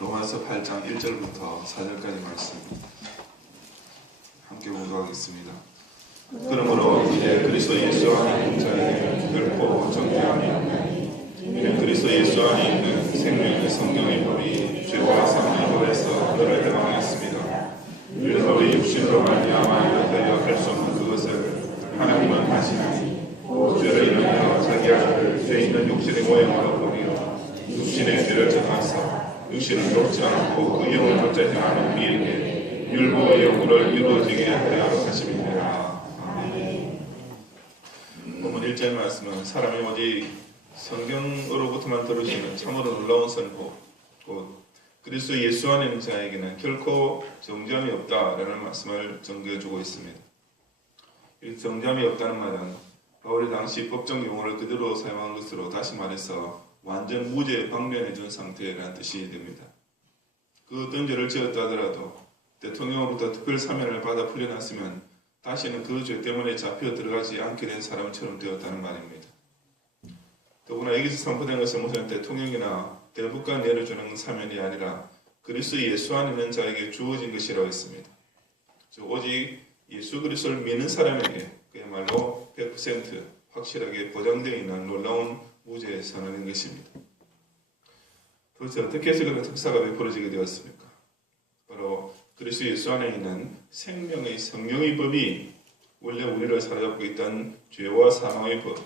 로마서 8장 1절부터 4절까지 말씀 함께 공부하겠습니다. 그러므로 이제 그리스도 예수 안에 있는 자에게는 결코 정죄함이 없나니 이는 그리스도 예수 안에 있는 생명의 성경의 법이 죄와 사망의 법에서 너를 해방하였습니다. 율법의 육신으로 말미암아 이렇게 할 수 없는 그것을 하나님은 하시나니 죄를 인하여 자기 아들을 죄 있는 육신의 모양으로 보며 육신의 죄를 정하사 육신을 좇지 않고 그 영을 좇아 행하는 우리에게 율법의 요구를 이루어지게 하려 하심이니라. 아멘. 본문 1절 말씀은 사람이 오직 성경으로부터만 들으시는 참으로 놀라운 선포, 곧 그리스도 예수 안에 있는 자에게는 결코 정죄함이 없다라는 말씀을 전개해주고 있습니다. 이 정죄함이 없다는 말은 바울이 당시 법정 용어를 그대로 사용한 것으로 다시 말해서 완전 무죄 방면해 준 상태라는 뜻이 됩니다. 그 어떤 죄를 지었다 하더라도 대통령으로부터 특별 사면을 받아 풀려났으면 다시는 그 죄 때문에 잡혀 들어가지 않게 된 사람처럼 되었다는 말입니다. 더구나 여기서 선포된 것은 무슨 대통령이나 대법관 내려주는 사면이 아니라 그리스도 예수 안에 있는 자에게 주어진 것이라고 했습니다. 오직 예수 그리스도를 믿는 사람에게 그야말로 100% 확실하게 보장되어 있는 놀라운 무죄 선언인 것입니다. 도대체 어떻게 해서 그런 특사가 베풀어지게 되었습니까? 바로 그리스도 예수 안에 있는 생명의 성령의 법이 원래 우리를 사로잡고 있던 죄와 사망의 법,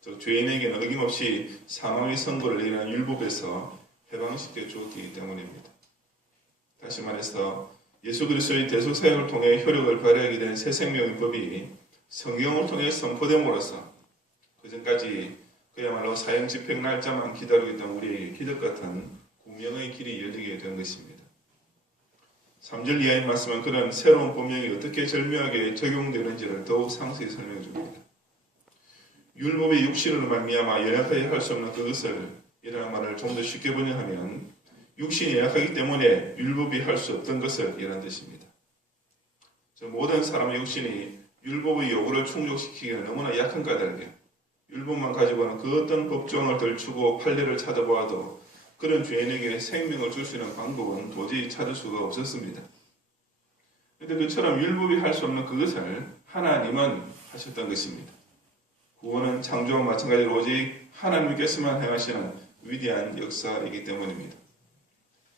즉 죄인에게는 어김없이 사망의 선고를 내리는 율법에서 해방시켜 주었기 때문입니다. 다시 말해서 예수 그리스도의 대속 사역을 통해 효력을 발휘하게 된 새 생명의 법이 성경을 통해 선포됨으로써 그전까지 그야말로 사형 집행 날짜만 기다리고 있던 우리에게 기적같은 공명의 길이 열리게 된 것입니다. 3절 이하의 말씀은 그런 새로운 법령이 어떻게 절묘하게 적용되는지를 더욱 상세히 설명해 줍니다. 율법의 육신으로 말미암아 연약하게 할 수 없는 그것을 이라는 말을 좀 더 쉽게 번역하면 육신이 연약하기 때문에 율법이 할 수 없던 것을 이라는 뜻입니다. 모든 사람의 육신이 율법의 요구를 충족시키기에는 너무나 약한 까닭에 율법만 가지고는 그 어떤 법정을 들추고 판례를 찾아보아도 그런 죄인에게 생명을 줄 수 있는 방법은 도저히 찾을 수가 없었습니다. 그런데 그처럼 율법이 할 수 없는 그것을 하나님은 하셨던 것입니다. 구원은 창조와 마찬가지로 오직 하나님께서만 행하시는 위대한 역사이기 때문입니다.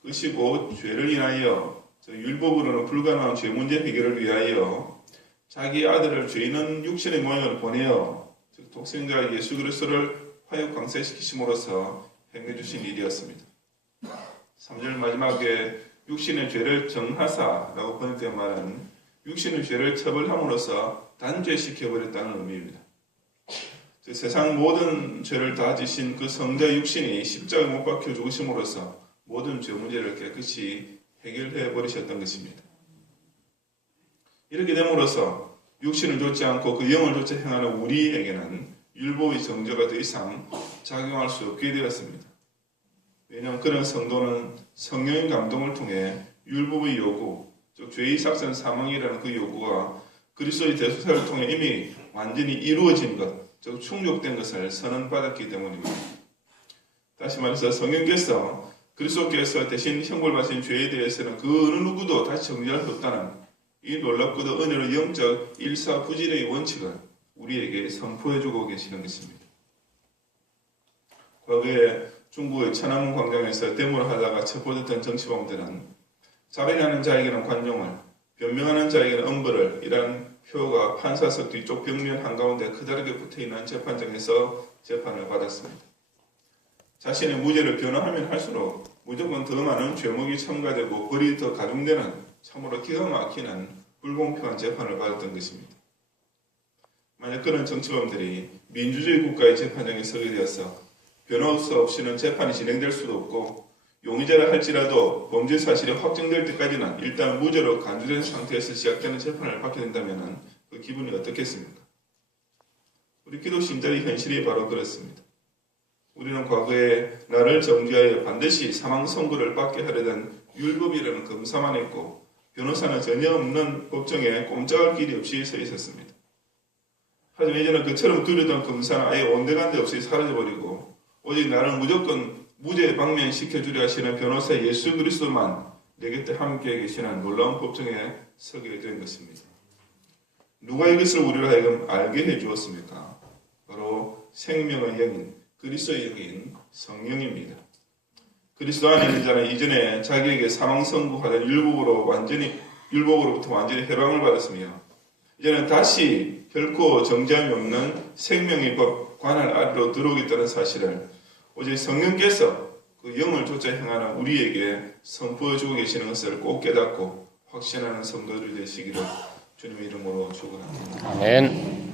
그것이 곧 죄를 인하여 율법으로는 불가능한 죄 문제 해결을 위하여 자기 아들을 죄 있는 육신의 모양을 보내어 독생자 예수 그리스도를 화육 강세시키심으로써 행해주신 일이었습니다. 3절 마지막에 육신의 죄를 정하사라고 번역된 말은 육신의 죄를 처벌함으로써 단죄시켜버렸다는 의미입니다. 세상 모든 죄를 다 지신 그 성자 육신이 십자가에 못 박혀 죽으심으로써 모든 죄 문제를 깨끗이 해결해 버리셨던 것입니다. 이렇게 됨으로써 육신을 좇지 않고 그 영을 좇아 행하는 우리에게는 율법의 정죄가 더 이상 작용할 수 없게 되었습니다. 왜냐하면 그런 성도는 성령의 감동을 통해 율법의 요구, 즉 죄의 삭선 사망이라는 그 요구가 그리스도의 대속사를 통해 이미 완전히 이루어진 것, 즉 충족된 것을 선언받았기 때문입니다. 다시 말해서 성령께서 그리스도께서 대신 형벌받으신 죄에 대해서는 그 어느 누구도 다시 정죄할 수 없다는 이 놀랍고도 은혜로 영적 일사부질의 원칙을 우리에게 선포해주고 계시는 것입니다. 과거에 중국의 천안문 광장에서 데모를 하다가 체포됐던 정치범들은 자백하는 자에게는 관용을, 변명하는 자에게는 엄벌을 이란 표가 판사석 뒤쪽 벽면 한가운데 크다랗게 붙어있는 재판장에서 재판을 받았습니다. 자신의 무죄를 변호하면 할수록 무조건 더 많은 죄목이 첨가되고 벌이 더 가중되는 참으로 기가 막히는 불공평한 재판을 받았던 것입니다. 만약 그런 정치범들이 민주주의 국가의 재판장에 서게 되어서 변호사 없이는 재판이 진행될 수도 없고 용의자라 할지라도 범죄 사실이 확정될 때까지는 일단 무죄로 간주된 상태에서 시작되는 재판을 받게 된다면 그 기분이 어떻겠습니까? 우리 기도 신자의 현실이 바로 그렇습니다. 우리는 과거에 나를 정죄하여 반드시 사망 선고를 받게 하려던 율법이라는 검사만 했고 변호사는 전혀 없는 법정에 꼼짝할 길이 없이 서 있었습니다. 하지만 이제는 그처럼 두려던 검사는 아예 온데간데 없이 사라져버리고 오직 나를 무조건 무죄 방면시켜주려 하시는 변호사 예수 그리스도만 내 곁에 함께 계시는 놀라운 법정에 서게 된 것입니다. 누가 이것을 우리로 하여금 알게 해주었습니까? 바로 생명의 영인, 그리스도의 영인 성령입니다. 그리스도 안에 있는 자는 이전에 자기에게 사망 선고하던 율법으로부터 완전히 해방을 받았으며 이제는 다시 결코 정죄함이 없는 생명의 법 관할 아래로 들어오겠다는 사실을 오직 성령께서 그 영을 쫓아 행하는 우리에게 선포해 주고 계시는 것을 꼭 깨닫고 확신하는 성도들이 되시기를 주님의 이름으로 축원합니다. 아멘.